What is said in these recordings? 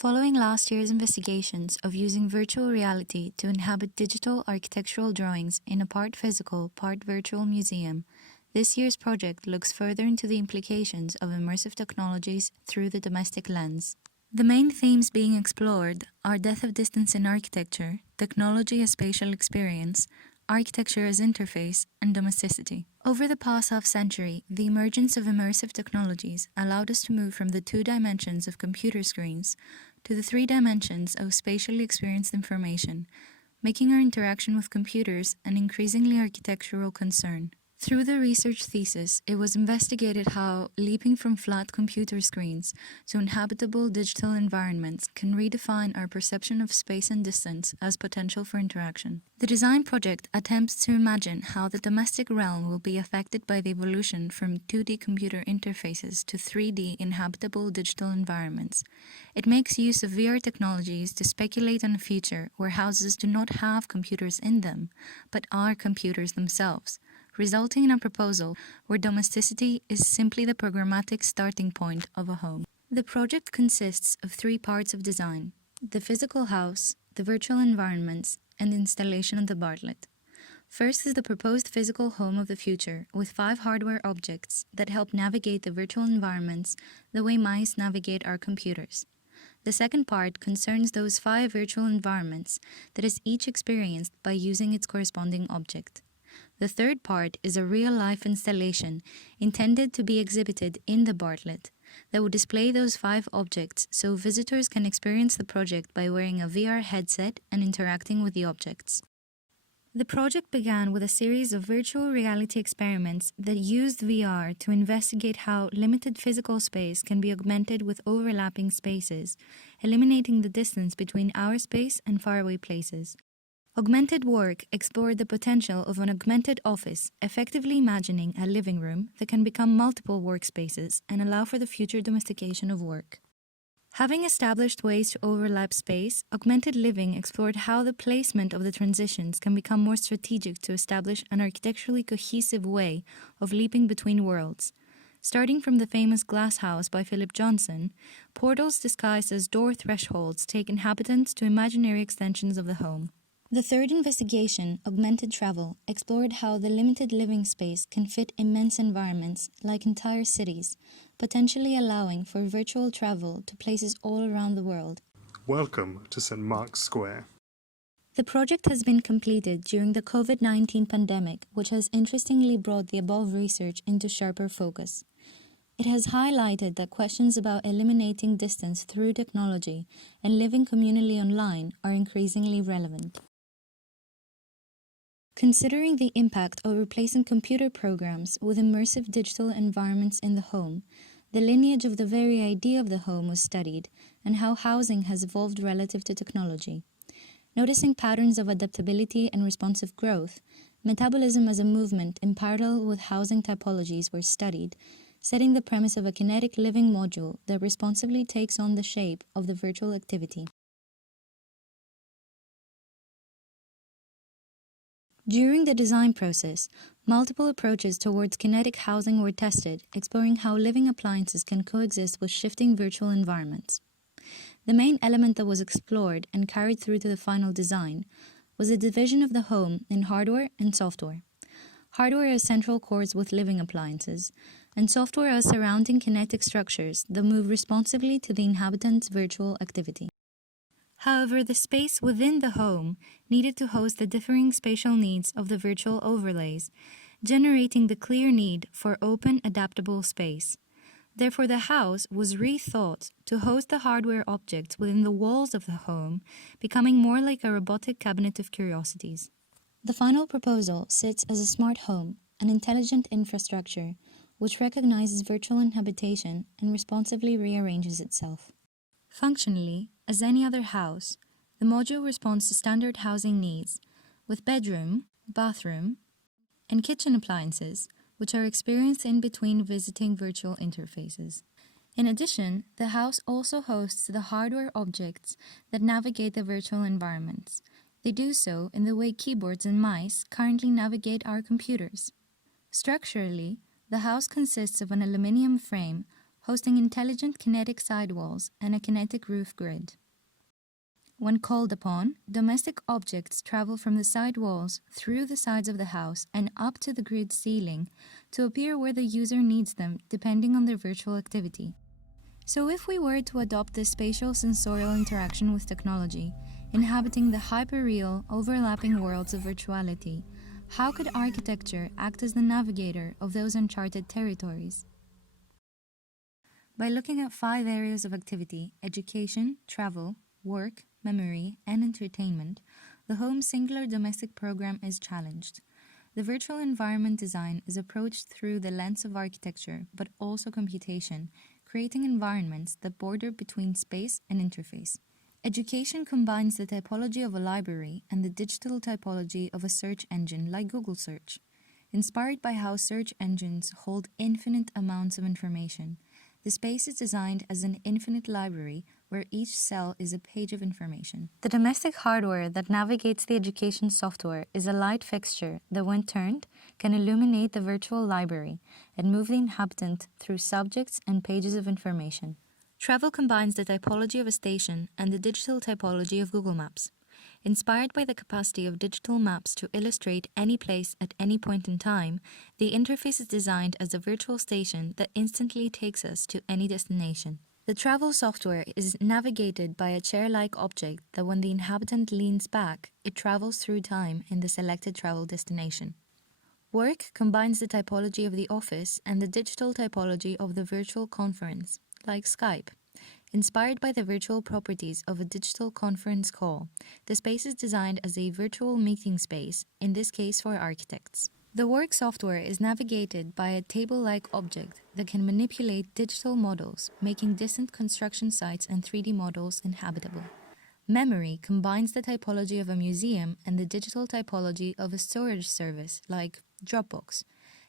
Following last year's investigations of using virtual reality to inhabit digital architectural drawings in a part physical, part virtual museum, this year's project looks further into the implications of immersive technologies through the domestic lens. The main themes being explored are death of distance in architecture, technology as spatial experience, architecture as interface, and domesticity. Over the past half-century, the emergence of immersive technologies allowed us to move from the 2 dimensions of computer screens to the 3 dimensions of spatially experienced information, making our interaction with computers an increasingly architectural concern. Through the research thesis, it was investigated how leaping from flat computer screens to inhabitable digital environments can redefine our perception of space and distance as potential for interaction. The design project attempts to imagine how the domestic realm will be affected by the evolution from 2D computer interfaces to 3D inhabitable digital environments. It makes use of VR technologies to speculate on a future where houses do not have computers in them, but are computers themselves, resulting in a proposal where domesticity is simply the programmatic starting point of a home. The project consists of 3 parts of design: the physical house, the virtual environments, and the installation of the Bartlett. First is the proposed physical home of the future, with 5 hardware objects that help navigate the virtual environments the way mice navigate our computers. The second part concerns those 5 virtual environments that is each experienced by using its corresponding object. The third part is a real-life installation intended to be exhibited in the Bartlett that will display those 5 objects so visitors can experience the project by wearing a VR headset and interacting with the objects. The project began with a series of virtual reality experiments that used VR to investigate how limited physical space can be augmented with overlapping spaces, eliminating the distance between our space and faraway places. Augmented work explored the potential of an augmented office, effectively imagining a living room that can become multiple workspaces and allow for the future domestication of work. Having established ways to overlap space, augmented living explored how the placement of the transitions can become more strategic to establish an architecturally cohesive way of leaping between worlds. Starting from the famous Glass House by Philip Johnson, portals disguised as door thresholds take inhabitants to imaginary extensions of the home. The third investigation, Augmented Travel, explored how the limited living space can fit immense environments, like entire cities, potentially allowing for virtual travel to places all around the world. Welcome to St. Mark's Square. The project has been completed during the COVID-19 pandemic, which has interestingly brought the above research into sharper focus. It has highlighted that questions about eliminating distance through technology and living communally online are increasingly relevant. Considering the impact of replacing computer programs with immersive digital environments in the home, the lineage of the very idea of the home was studied and how housing has evolved relative to technology. Noticing patterns of adaptability and responsive growth, metabolism as a movement in parallel with housing typologies were studied, setting the premise of a kinetic living module that responsively takes on the shape of the virtual activity. During the design process, multiple approaches towards kinetic housing were tested, exploring how living appliances can coexist with shifting virtual environments. The main element that was explored and carried through to the final design was the division of the home in hardware and software. Hardware as central cores with living appliances, and software as surrounding kinetic structures that move responsively to the inhabitant's virtual activity. However, the space within the home needed to host the differing spatial needs of the virtual overlays, generating the clear need for open, adaptable space. Therefore, the house was rethought to host the hardware objects within the walls of the home, becoming more like a robotic cabinet of curiosities. The final proposal sits as a smart home, an intelligent infrastructure, which recognizes virtual inhabitation and responsively rearranges itself. Functionally, as any other house, the module responds to standard housing needs, with bedroom, bathroom, and kitchen appliances, which are experienced in between visiting virtual interfaces. In addition, the house also hosts the hardware objects that navigate the virtual environments. They do so in the way keyboards and mice currently navigate our computers. Structurally, the house consists of an aluminum frame hosting intelligent kinetic sidewalls and a kinetic roof grid. When called upon, domestic objects travel from the side walls through the sides of the house and up to the grid ceiling to appear where the user needs them depending on their virtual activity. So if we were to adopt this spatial sensorial interaction with technology, inhabiting the hyperreal, overlapping worlds of virtuality, how could architecture act as the navigator of those uncharted territories? By looking at 5 areas of activity: education, travel, work, memory, and entertainment, the home's singular domestic program is challenged. The virtual environment design is approached through the lens of architecture, but also computation, creating environments that border between space and interface. Education combines the typology of a library and the digital typology of a search engine like Google Search. Inspired by how search engines hold infinite amounts of information, the space is designed as an infinite library where each cell is a page of information. The domestic hardware that navigates the education software is a light fixture that, when turned, can illuminate the virtual library and move the inhabitant through subjects and pages of information. Travel combines the typology of a station and the digital typology of Google Maps. Inspired by the capacity of digital maps to illustrate any place at any point in time, the interface is designed as a virtual station that instantly takes us to any destination. The travel software is navigated by a chair-like object that, when the inhabitant leans back, it travels through time in the selected travel destination. Work combines the typology of the office and the digital typology of the virtual conference, like Skype. Inspired by the virtual properties of a digital conference call, the space is designed as a virtual meeting space, in this case for architects. The work software is navigated by a table-like object that can manipulate digital models, making distant construction sites and 3D models inhabitable. Memory combines the typology of a museum and the digital typology of a storage service like Dropbox.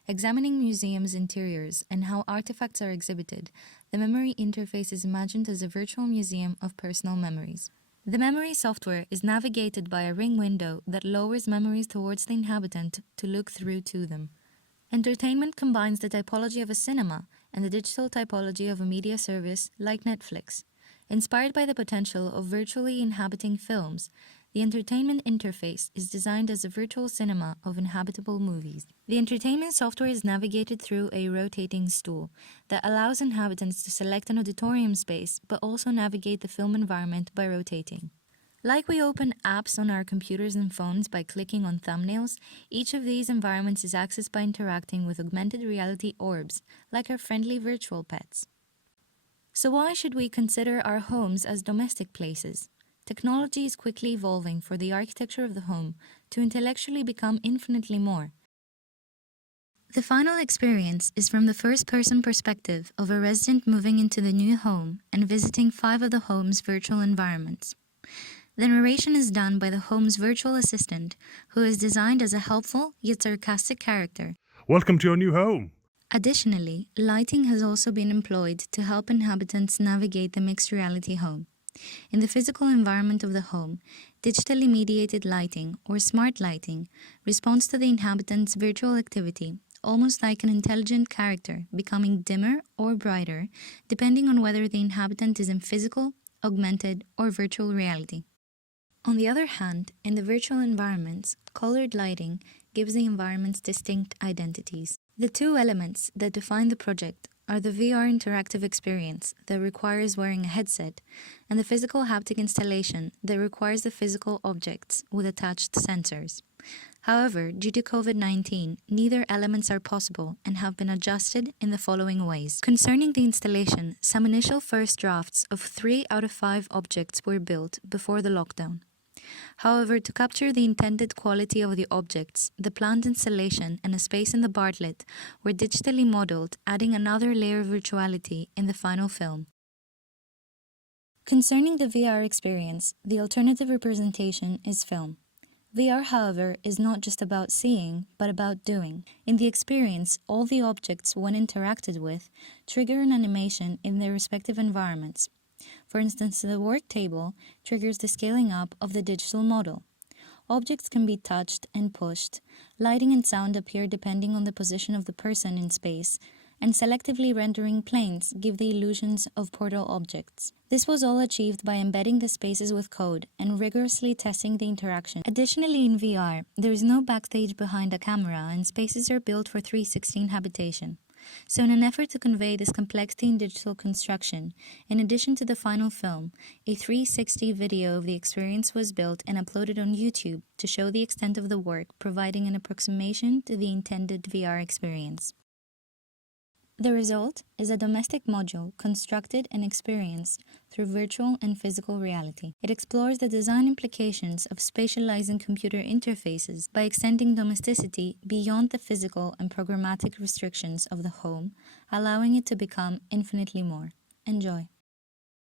Examining museums' interiors and how artifacts are exhibited, the memory interface is imagined as a virtual museum of personal memories. The memory software is navigated by a ring window that lowers memories towards the inhabitant to look through to them. Entertainment combines the typology of a cinema and the digital typology of a media service like Netflix. Inspired by the potential of virtually inhabiting films, the entertainment interface is designed as a virtual cinema of inhabitable movies. The entertainment software is navigated through a rotating stool that allows inhabitants to select an auditorium space but also navigate the film environment by rotating. Like we open apps on our computers and phones by clicking on thumbnails, each of these environments is accessed by interacting with augmented reality orbs, like our friendly virtual pets. So why should we consider our homes as domestic places? Technology is quickly evolving for the architecture of the home to intellectually become infinitely more. The final experience is from the first-person perspective of a resident moving into the new home and visiting 5 of the home's virtual environments. The narration is done by the home's virtual assistant, who is designed as a helpful yet sarcastic character. Welcome to your new home. Additionally, lighting has also been employed to help inhabitants navigate the mixed reality home. In the physical environment of the home, digitally mediated lighting, or smart lighting, responds to the inhabitant's virtual activity, almost like an intelligent character, becoming dimmer or brighter, depending on whether the inhabitant is in physical, augmented, or virtual reality. On the other hand, in the virtual environments, colored lighting gives the environments distinct identities. The 2 elements that define the project are the VR interactive experience that requires wearing a headset and the physical haptic installation that requires the physical objects with attached sensors. However, due to COVID-19, neither elements are possible and have been adjusted in the following ways. Concerning the installation, some initial first drafts of 3 out of 5 objects were built before the lockdown. However, to capture the intended quality of the objects, the planned installation and a space in the Bartlett were digitally modeled, adding another layer of virtuality in the final film. Concerning the VR experience, the alternative representation is film. VR, however, is not just about seeing, but about doing. In the experience, all the objects, when interacted with, trigger an animation in their respective environments. For instance, the work table triggers the scaling up of the digital model. Objects can be touched and pushed. Lighting and sound appear depending on the position of the person in space, and selectively rendering planes give the illusions of portal objects. This was all achieved by embedding the spaces with code and rigorously testing the interaction. Additionally, in VR, there is no backstage behind a camera and spaces are built for 360 habitation. So in an effort to convey this complexity in digital construction, in addition to the final film, a 360 video of the experience was built and uploaded on YouTube to show the extent of the work, providing an approximation to the intended VR experience. The result is a domestic module constructed and experienced through virtual and physical reality. It explores the design implications of spatializing computer interfaces by extending domesticity beyond the physical and programmatic restrictions of the home, allowing it to become infinitely more. Enjoy.